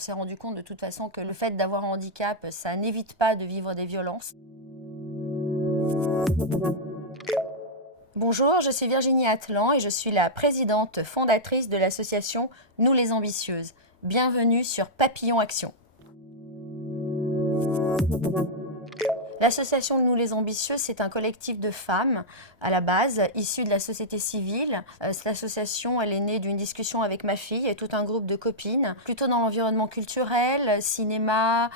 s'est rendu compte de toute façon que le fait d'avoir un handicap, ça n'évite pas de vivre des violences. Bonjour, je suis Virginie Attelan et je suis la présidente fondatrice de l'association Nous les Ambitieuses. Bienvenue sur Papillon Action. L'association Nous les Ambitieuses, c'est un collectif de femmes à la base, issues de la société civile. Cette association, elle est née d'une discussion avec ma fille et tout un groupe de copines, plutôt dans l'environnement culturel, cinéma,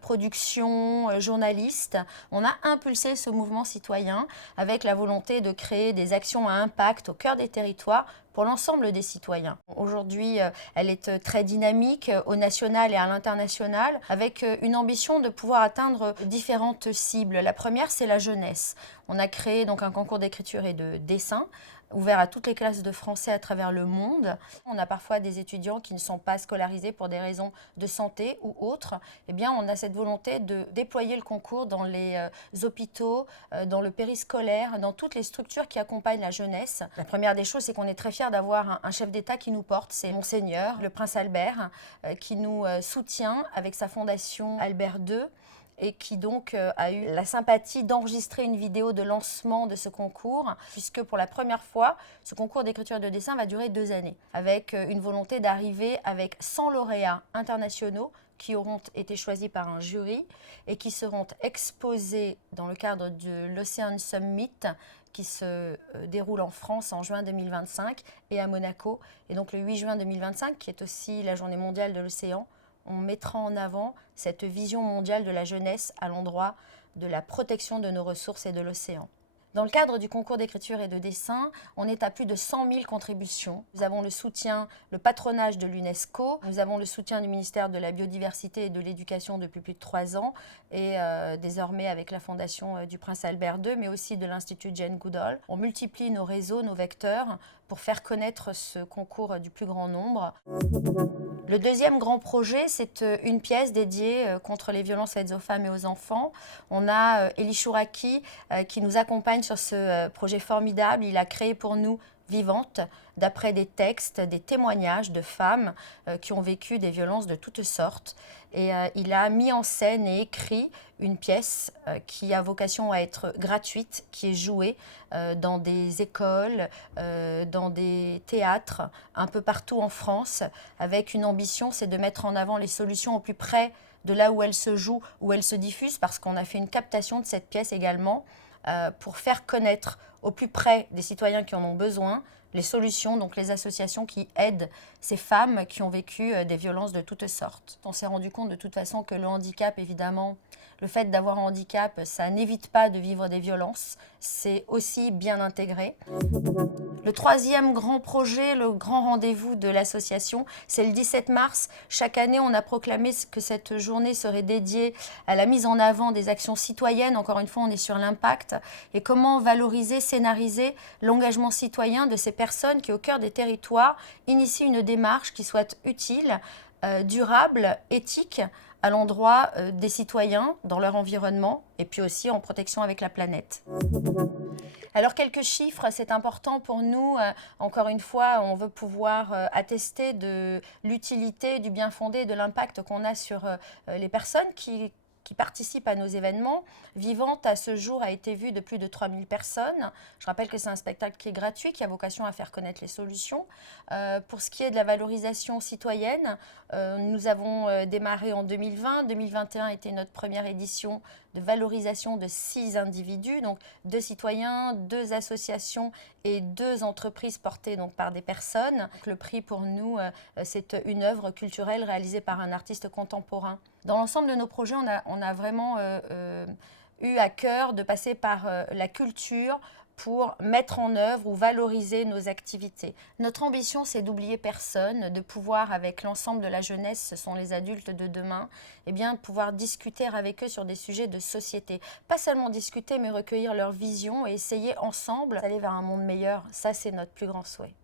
production, journaliste. On a impulsé ce mouvement citoyen avec la volonté de créer des actions à impact au cœur des territoires pour l'ensemble des citoyens. Aujourd'hui, elle est très dynamique au national et à l'international, avec une ambition de pouvoir atteindre différentes cibles. La première, c'est la jeunesse. On a créé donc un concours d'écriture et de dessin ouvert à toutes les classes de français à travers le monde. On a parfois des étudiants qui ne sont pas scolarisés pour des raisons de santé ou autres. Eh bien, on a cette volonté de déployer le concours dans les hôpitaux, dans le périscolaire, dans toutes les structures qui accompagnent la jeunesse. La première des choses, c'est qu'on est très fiers d'avoir un chef d'État qui nous porte. C'est Monseigneur, le Prince Albert, qui nous soutient avec sa fondation Albert II. Et qui donc a eu la sympathie d'enregistrer une vidéo de lancement de ce concours, puisque pour la première fois, ce concours d'écriture et de dessin va durer 2 années, avec une volonté d'arriver avec 100 lauréats internationaux qui auront été choisis par un jury et qui seront exposés dans le cadre de l'Ocean Summit qui se déroule en France en juin 2025 et à Monaco. Et donc le 8 juin 2025, qui est aussi la journée mondiale de l'océan, on mettra en avant cette vision mondiale de la jeunesse à l'endroit de la protection de nos ressources et de l'océan. Dans le cadre du concours d'écriture et de dessin, on est à plus de 100 000 contributions. Nous avons le soutien, le patronage de l'UNESCO. Nous avons le soutien du ministère de la Biodiversité et de l'Éducation depuis plus de 3 ans et désormais avec la fondation du Prince Albert II, mais aussi de l'Institut Jane Goodall. On multiplie nos réseaux, nos vecteurs pour faire connaître ce concours du plus grand nombre. Le deuxième grand projet, c'est une pièce dédiée contre les violences faites aux femmes et aux enfants. On a Elie Chouraki qui nous accompagne sur ce projet formidable. Il a créé pour nous Vivante, d'après des textes, des témoignages de femmes qui ont vécu des violences de toutes sortes. Et il a mis en scène et écrit une pièce qui a vocation à être gratuite, qui est jouée dans des écoles, dans des théâtres, un peu partout en France, avec une ambition, c'est de mettre en avant les solutions au plus près de là où elles se jouent, où elles se diffusent, parce qu'on a fait une captation de cette pièce également, pour faire connaître au plus près des citoyens qui en ont besoin les solutions, donc les associations qui aident ces femmes qui ont vécu des violences de toutes sortes. On s'est rendu compte de toute façon que le handicap, évidemment, le fait d'avoir un handicap, ça n'évite pas de vivre des violences, c'est aussi bien intégré. Le troisième grand projet, le grand rendez-vous de l'association, c'est le 17 mars. Chaque année, on a proclamé que cette journée serait dédiée à la mise en avant des actions citoyennes. Encore une fois, on est sur l'impact et comment valoriser, scénariser l'engagement citoyen de ces personnes qui, au cœur des territoires, initient une démarche qui soit utile, durable, éthique, à l'endroit des citoyens, dans leur environnement, et puis aussi en protection avec la planète. Alors quelques chiffres, c'est important pour nous. Encore une fois, on veut pouvoir attester de l'utilité, du bien fondé, de l'impact qu'on a sur les personnes qui participent à nos événements. Vivante, à ce jour, a été vue de plus de 3000 personnes. Je rappelle que c'est un spectacle qui est gratuit, qui a vocation à faire connaître les solutions. Pour ce qui est de la valorisation citoyenne, nous avons démarré en 2020. 2021 était notre première édition de valorisation de 6 individus, donc 2 citoyens, 2 associations et 2 entreprises portées donc par des personnes. Donc, le prix pour nous, c'est une œuvre culturelle réalisée par un artiste contemporain. Dans l'ensemble de nos projets, on a vraiment eu à cœur de passer par la culture pour mettre en œuvre ou valoriser nos activités. Notre ambition, c'est d'oublier personne, de pouvoir, avec l'ensemble de la jeunesse, ce sont les adultes de demain, eh bien, pouvoir discuter avec eux sur des sujets de société. Pas seulement discuter, mais recueillir leur vision et essayer ensemble d'aller vers un monde meilleur. Ça, c'est notre plus grand souhait.